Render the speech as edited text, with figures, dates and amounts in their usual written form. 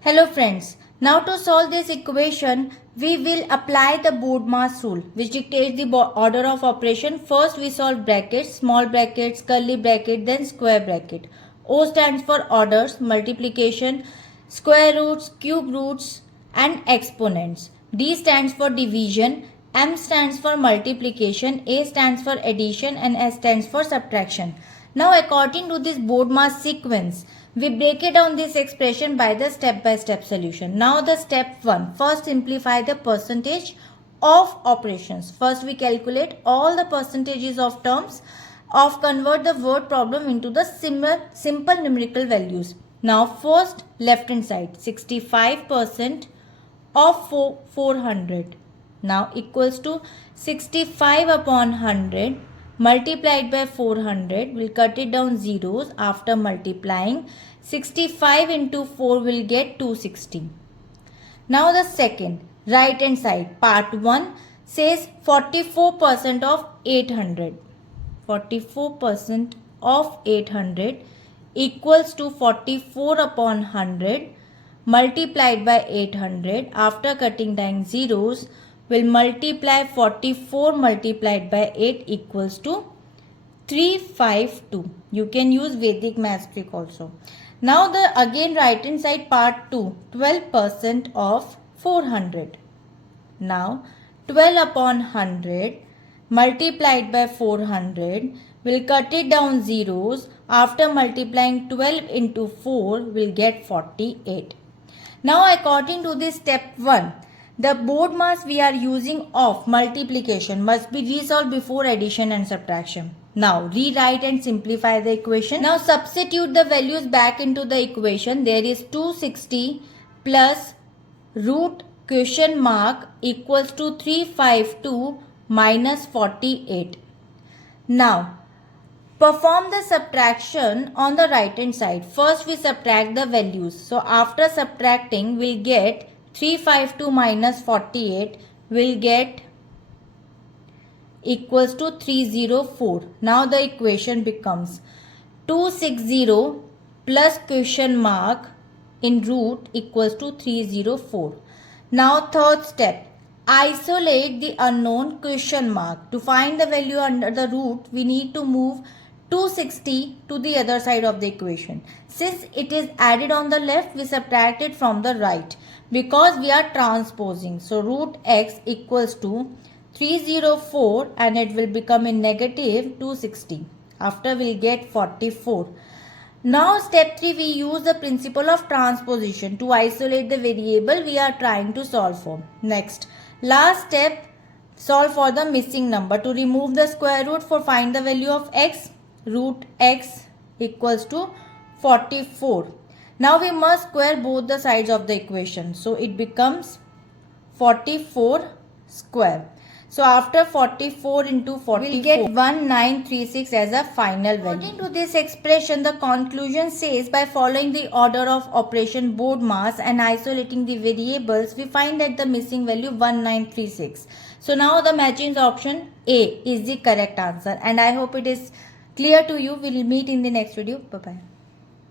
Hello friends, now to solve this equation, we will apply the BODMAS rule which dictates the order of operation. First we solve brackets, small brackets, curly bracket, then square bracket. O stands for orders, multiplication, square roots, cube roots and exponents. D stands for division, M stands for multiplication, A stands for addition and S stands for subtraction. Now according to this BODMAS sequence, we break it down this expression by the step-by-step solution. Now the step 1. First simplify the percentage of operations. First we calculate all the percentages of terms of convert the word problem into the simple numerical values. Now first left hand side 65% of 400 now equals to 65 upon 100 multiplied by 400. We'll cut it down zeros after multiplying. 65 into 4 will get 260. Now the second right hand side part 1 says 44% of 800. 44% of 800 equals to 44 upon 100 multiplied by 800. After cutting down zeros, will multiply 44 multiplied by 8 equals to 352. You can use Vedic math trick also. Now the again right hand side part 2, 12% of 400. Now 12 upon 100 multiplied by 400, will cut it down zeros. After multiplying 12 into 4 will get 48. Now according to this step 1, the BODMAS we are using of multiplication must be resolved before addition and subtraction. Now rewrite and simplify the equation. Now substitute the values back into the equation. There is 260 plus root question mark equals to 352 minus 48. Now perform the subtraction on the right hand side. First we subtract the values. So after subtracting we'll get 352 minus 48 will get equals to 304. Now the equation becomes 260 plus question mark in root equals to 304. Now third step, isolate the unknown question mark. To find the value under the root, we need to move 260 to the other side of the equation. Since it is added on the left, we subtract it from the right because we are transposing. So root x equals to 304 and it will become in negative 260. After we'll get 44. Now step 3, we use the principle of transposition to isolate the variable we are trying to solve for. Next, last step, solve for the missing number. To remove the square root for find the value of x, root x equals to 44. Now we must square both the sides of the equation. So it becomes 44 square. So after 44 into 44, we'll get 1936 as a final value. According to this expression, the conclusion says by following the order of operation BODMAS and isolating the variables, we find that the missing value 1936. So now the matching option A is the correct answer. And I hope it is clear to you. We'll meet in the next video. Bye-bye.